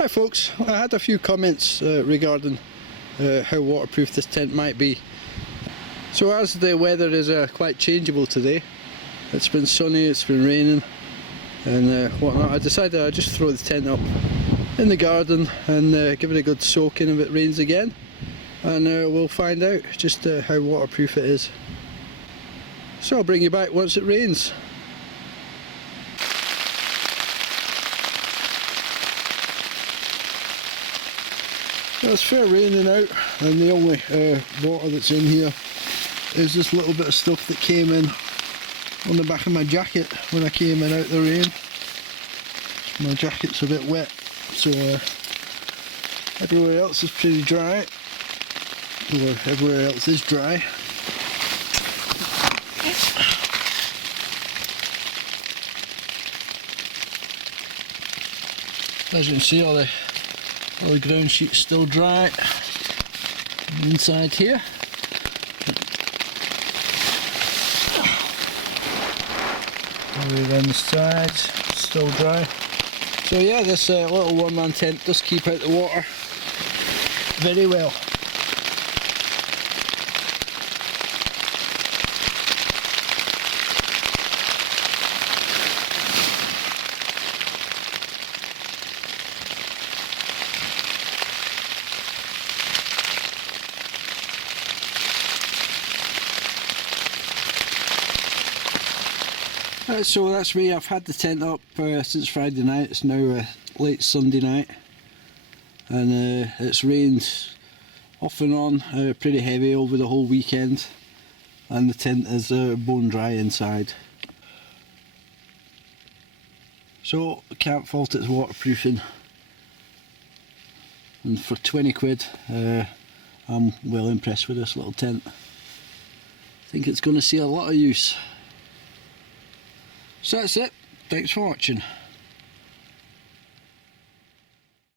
Hi folks, I had a few comments regarding how waterproof this tent might be. So as the weather is quite changeable today, it's been sunny, it's been raining and whatnot, I decided I'd just throw the tent up in the garden and give it a good soak in if it rains again, and we'll find out just how waterproof it is. So I'll bring you back once it rains. Well, it's fair raining out, and the only water that's in here is this little bit of stuff that came in on the back of my jacket when I came in out the rain. My jacket's a bit wet, so everywhere else is pretty dry, or everywhere else is dry. As you can see, all the ground sheet's still dry inside here. All the way around the sides, still dry. So yeah, this little one-man tent does keep out the water very well. So that's me. I've had the tent up since Friday night. It's now late Sunday night, and it's rained off and on pretty heavy over the whole weekend, and the tent is bone dry inside. So I can't fault its waterproofing, and for 20 quid I'm well impressed with this little tent. I think it's going to see a lot of use. So that's it. Thanks for watching.